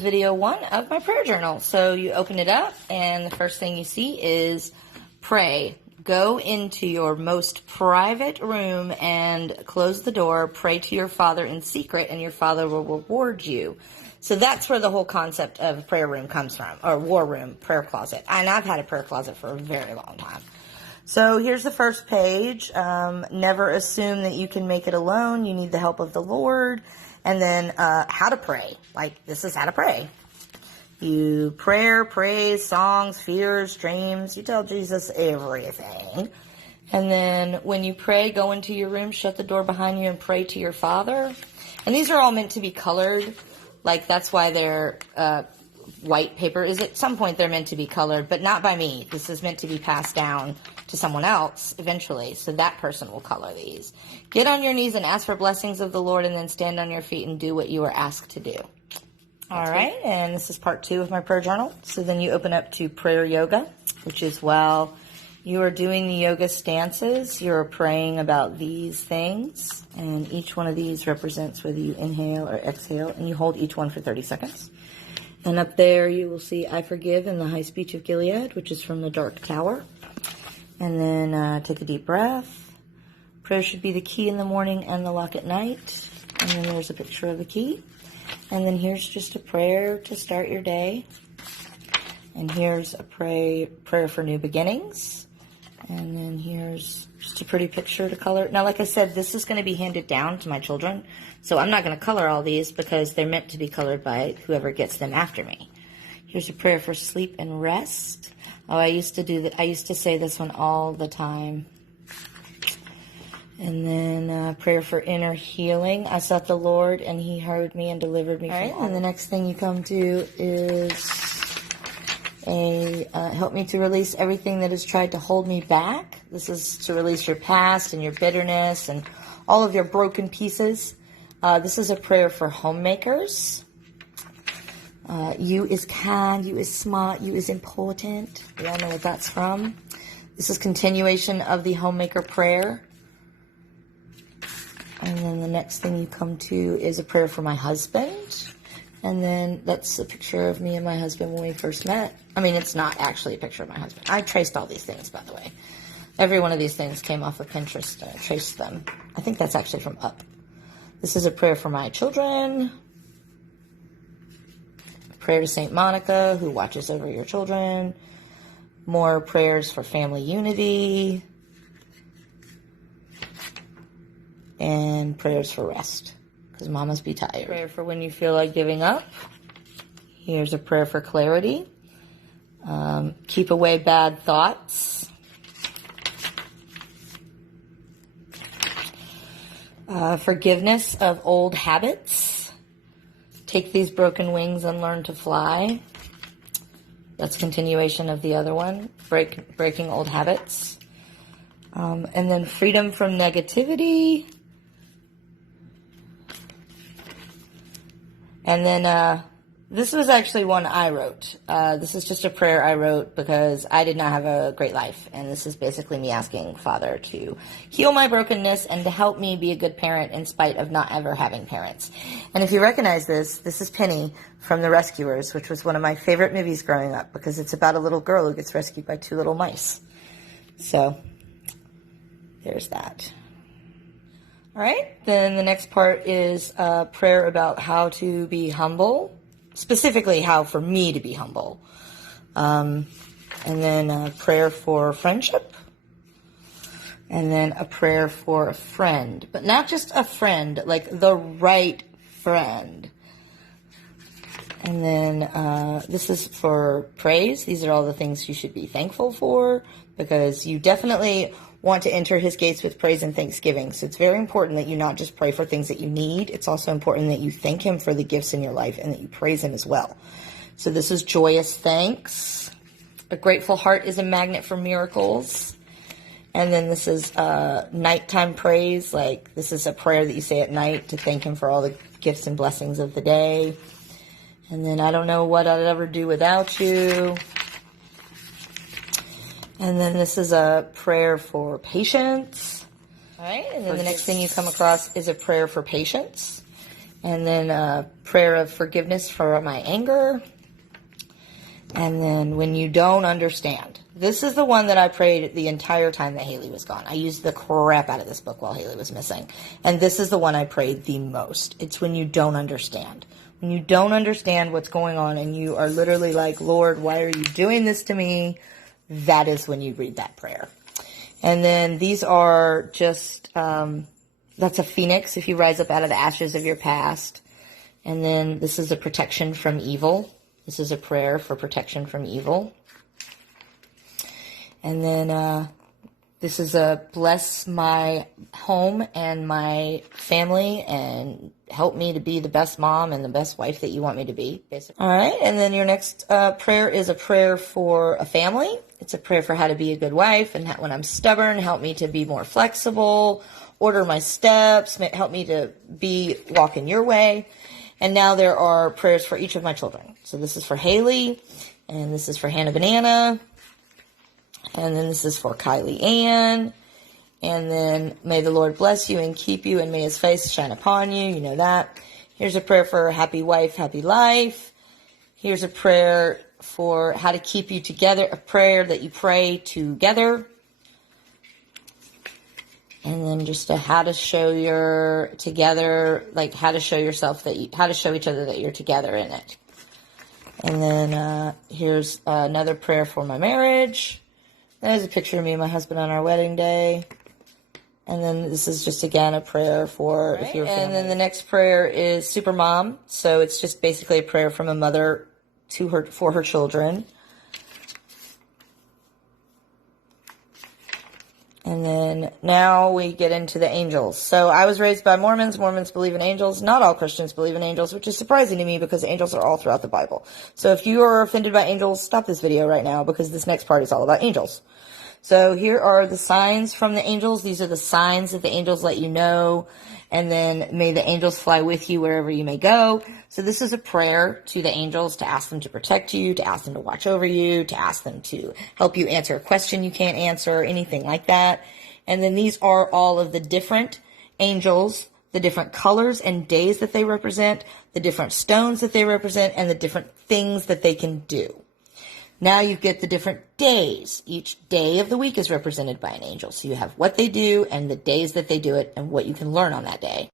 Video 1 of my prayer journal. So you open it up and the first thing you see is pray. Go into your most private room and close the door. Pray to your Father in secret and your Father will reward you. So that's where the whole concept of prayer room comes from, or war room, prayer closet. And I've had a prayer closet for a very long time. So here's the first page. Never assume that you can make it alone. You need the help of the Lord. And then how to pray. Like, this is how to pray. You prayer, praise, songs, fears, dreams. You tell Jesus everything. And then when you pray, go into your room, shut the door behind you, and pray to your Father. And these are all meant to be colored. Like, that's why they're white paper. At some point they're meant to be colored, but not by me. This is meant to be passed down to someone else eventually, so that person will color these. Get on your knees and ask for blessings of the Lord, and then stand on your feet and do what you are asked to do. All right, and this is part 2 of my prayer journal. So then you open up to prayer yoga, which is while you are doing the yoga stances, you're praying about these things, and each one of these represents whether you inhale or exhale, and you hold each one for 30 seconds. And up there you will see I forgive in the high speech of Gilead, which is from the Dark Tower. And then take a deep breath. Prayer should be the key in the morning and the lock at night. And then there's a picture of the key. And then here's just a prayer to start your day. And here's a prayer for new beginnings. And then here's just a pretty picture to color. Now, like I said, this is going to be handed down to my children. So I'm not going to color all these because they're meant to be colored by whoever gets them after me. Here's a prayer for sleep and rest. Oh, I used to do that. I used to say this one all the time. And then prayer for inner healing. I sought the Lord, and He heard me and delivered me from all. And the next thing you come to is help me to release everything that has tried to hold me back. This is to release your past and your bitterness and all of your broken pieces. This is a prayer for homemakers. You is kind, you is smart, you is important. We all know what that's from. This is continuation of the homemaker prayer. And then the next thing you come to is a prayer for my husband. And then that's a picture of me and my husband when we first met. I mean, it's not actually a picture of my husband. I traced all these things, by the way. Every one of these things came off of Pinterest. I traced them. I think that's actually from Up. This is a prayer for my children. Prayer to Saint Monica, who watches over your children. More prayers for family unity. And prayers for rest, because mamas be tired. Prayer for when you feel like giving up. Here's a prayer for clarity. Keep away bad thoughts. Forgiveness of old habits. Take these broken wings and learn to fly. That's continuation of the other one. Breaking old habits. And then freedom from negativity. And then this was actually one I wrote. This is just a prayer I wrote because I did not have a great life. And this is basically me asking Father to heal my brokenness and to help me be a good parent in spite of not ever having parents. And if you recognize this, this is Penny from The Rescuers, which was one of my favorite movies growing up because it's about a little girl who gets rescued by 2 little mice. So there's that. All right, then the next part is a prayer about how to be humble, specifically how for me to be humble. And then a prayer for friendship. And then a prayer for a friend, but not just a friend, like the right friend. And then this is for praise. These are all the things you should be thankful for because you definitely want to enter His gates with praise and thanksgiving. So it's very important that you not just pray for things that you need. It's also important that you thank Him for the gifts in your life and that you praise Him as well. So this is joyous thanks. A grateful heart is a magnet for miracles. And then this is nighttime praise. Like this is a prayer that you say at night to thank Him for all the gifts and blessings of the day. And then I don't know what I'd ever do without you. And then this is a prayer for patience. All right, and then the next thing you come across is a prayer for patience. And then a prayer of forgiveness for my anger. And then when you don't understand. This is the one that I prayed the entire time that Haley was gone. I used the crap out of this book while Haley was missing. And this is the one I prayed the most. It's when you don't understand. When you don't understand what's going on and you are literally like, Lord, why are you doing this to me? That is when you read that prayer. And then these are just, that's a phoenix if you rise up out of the ashes of your past. And then this is a protection from evil. This is a prayer for protection from evil. And then this is a bless my home and my family and help me to be the best mom and the best wife that you want me to be, basically. All right, and then your next prayer is a prayer for a family. It's a prayer for how to be a good wife and when I'm stubborn, help me to be more flexible, order my steps, help me to walk in your way. And now there are prayers for each of my children. So this is for Haley, and this is for Hannah Banana, and then this is for Kylie Ann, and then may the Lord bless you and keep you, and may his face shine upon you. You know that. Here's a prayer for a happy wife, happy life. Here's a prayer for how to keep you together, a prayer that you pray together. And then just how to show you're together, like how to show yourself how to show each other that you're together in it. And then here's another prayer for my marriage. There's a picture of me and my husband on our wedding day. And then this is just, again, a prayer for if you're family. And then the next prayer is Super Mom. So it's just basically a prayer from a mother for her children. And then now we get into the angels. So I was raised by Mormons. Mormons believe in angels. Not all Christians believe in angels, which is surprising to me because angels are all throughout the Bible. So if you are offended by angels, stop this video right now because this next part is all about angels. So here are the signs from the angels. These are the signs that the angels let you know. And then may the angels fly with you wherever you may go. So this is a prayer to the angels to ask them to protect you, to ask them to watch over you, to ask them to help you answer a question you can't answer, anything like that. And then these are all of the different angels, the different colors and days that they represent, the different stones that they represent, and the different things that they can do. Now you get the different days. Each day of the week is represented by an angel. So you have what they do and the days that they do it and what you can learn on that day.